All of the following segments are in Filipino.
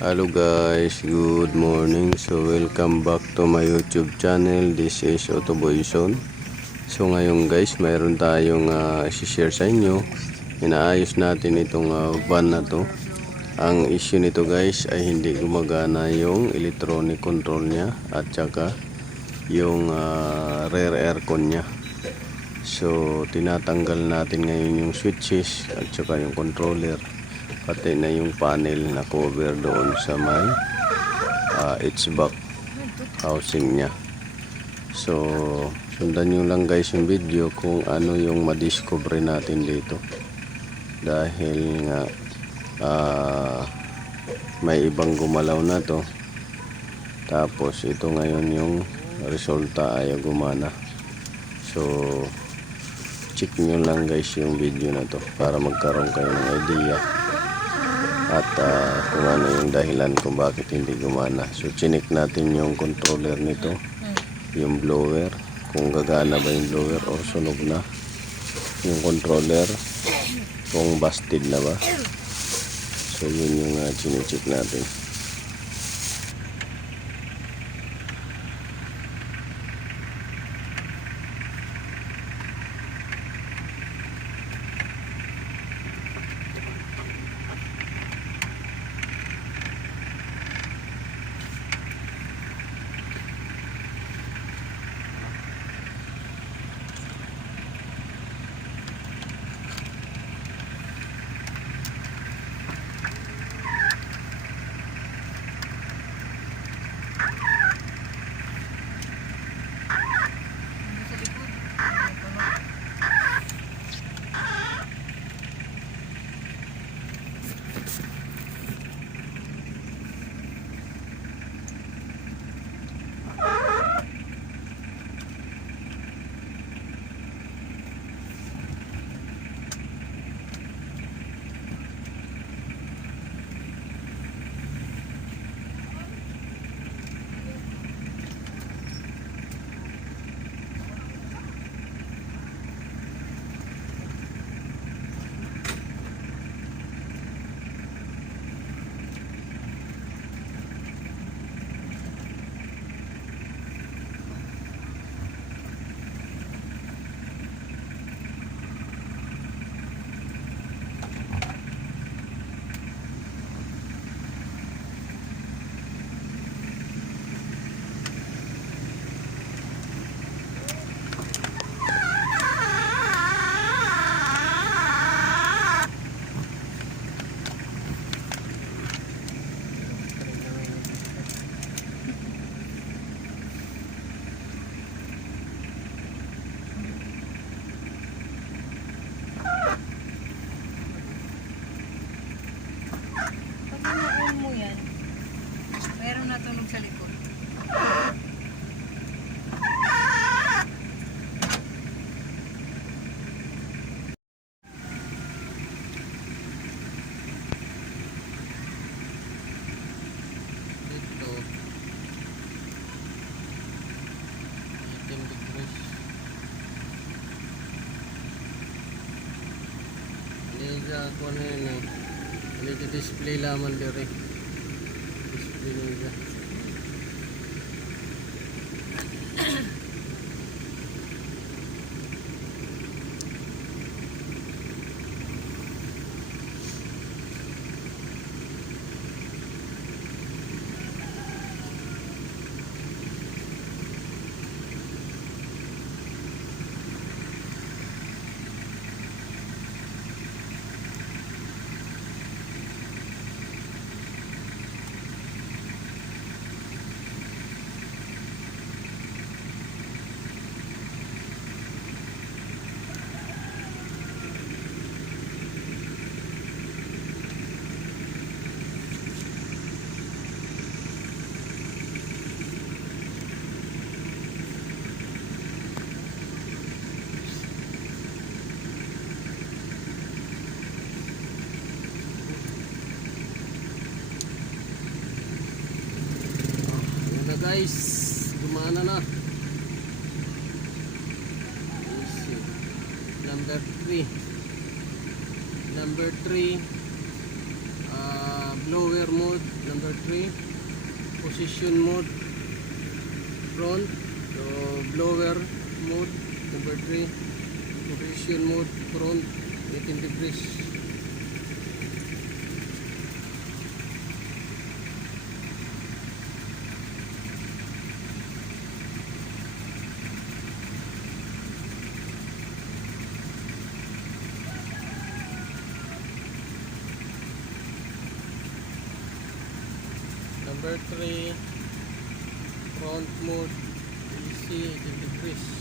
Hello guys, good morning. So welcome back to my YouTube channel. This is Otoboy. So ngayon guys, mayroon tayong uh, share sa inyo. Inaayos natin itong ah, van na to. Ang issue nito guys ay hindi gumagana yung electronic control niya at saka yung ah, rear aircon niya. So tinatanggal natin ngayon yung switches at saka yung controller pati na yung panel na cover doon sa may uh, HVAC housing niya. So, sundan nyo lang guys yung video kung ano yung madiscover natin dito. Dahil nga ah, may ibang gumalaw na to. Tapos ito ngayon yung resulta ay gumana. So, check nyo lang guys yung video na to para magkaroon kayo ng idea at ah, kung ano yung dahilan kung bakit hindi gumana. So, chinik natin yung controller nito, yung blower, kung gagana ba yung blower o sunog na yung controller, kung busted na ba. So, yun yung uh, chinecheck natin. Liga ako na yun eh Liga display laman diri Display liga Ayan na guys, gumana na. Number 3. Number 3. Uh, blower mode number 3 position mode front. So blower mode number 3 position mode front. 18 degrees Number 3 front mode AC 18 degrees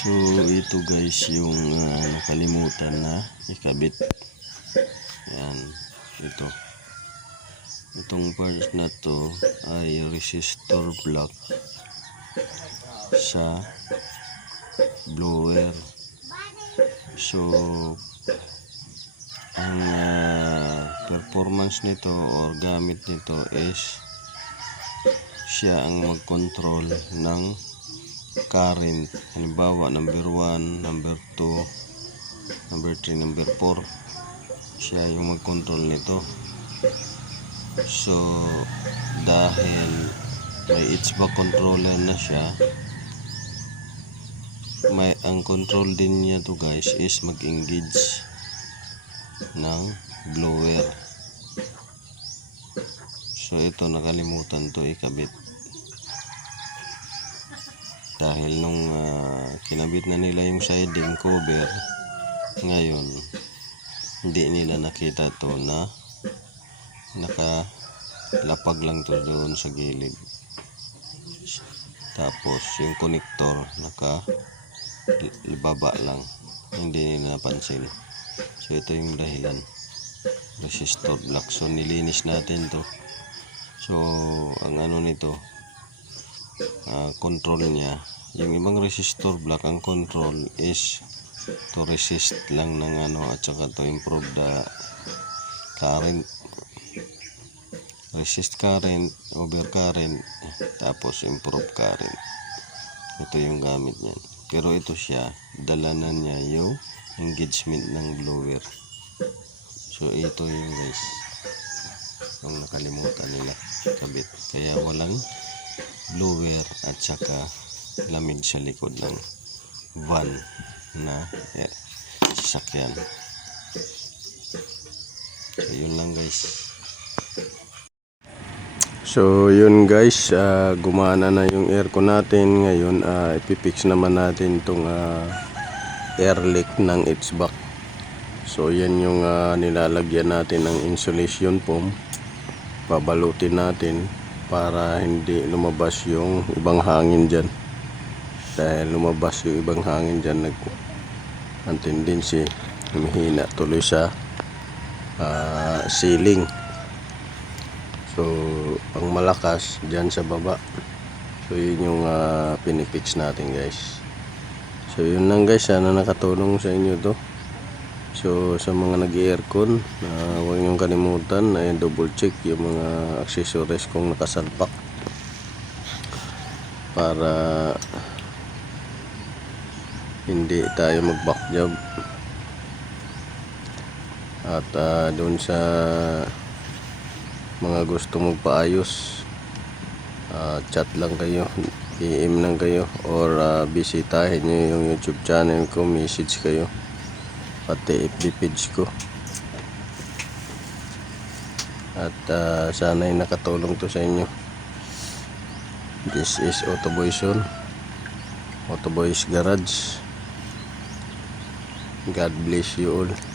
So ito guys yung ah, nakalimutan na ikabit. Yan. Ito. Itong parts na to ay resistor block sa blower. So ang ah, performance nito or gamit nito is siya ang mag-control ng current. Halimbawa, number 1, number 2, number 3, number 4. Siya yung mag-control nito. So, dahil may HVAC controller na siya, may ang control din niya to guys is mag-engage ng blower. So ito nakalimutan to ikabit. Dahil nung ah, kinabit na nila yung siding cover, ngayon hindi nila nakita to na nakalapag lang to doon sa gilid. Tapos yung connector naka libaba lang. Hindi nila napansin. So ito yung dahilan. Resistor block. So nilinis natin to. So, ang ano nito, ah, control niya, yung ibang resistor block, ang control is to resist lang ng ano at saka to improve the current resist current, over current, tapos improve current. Ito yung gamit niyan. Pero ito siya, dala na niya yung engagement ng blower. So, ito yung guys yung nakalimutan nila kabit kaya walang blower at saka lamig sa likod ng van na eh, sasakyan. So yun lang guys. So yun guys ah, gumana na yung aircon natin. Ngayon ah, ipipix naman natin itong ah, air leak ng HVAC so yan yung ah, nilalagyan natin ng insulation foam. Babalutin natin para hindi lumabas yung ibang hangin dyan. Dahil lumabas yung ibang hangin dyan nag ang tendency humihina tuloy sa ah, ceiling. So ang malakas dyan sa baba so yun yung ah, pinipix natin guys. So yun lang guys sana nakatulong sa inyo to So sa mga nag-aircon, uh, huwag niyong kalimutan na double check yung mga accessories kung nakasalpak para hindi tayo mag-back job. At uh, doon sa mga gusto magpaayos, uh, chat lang kayo, PM lang kayo or uh, bisitahin nyo yung YouTube channel ko, message kayo pati FB page ko. At uh, sana ay nakatulong to sa inyo. This is Autoboyson Autoboys Garage. God bless you all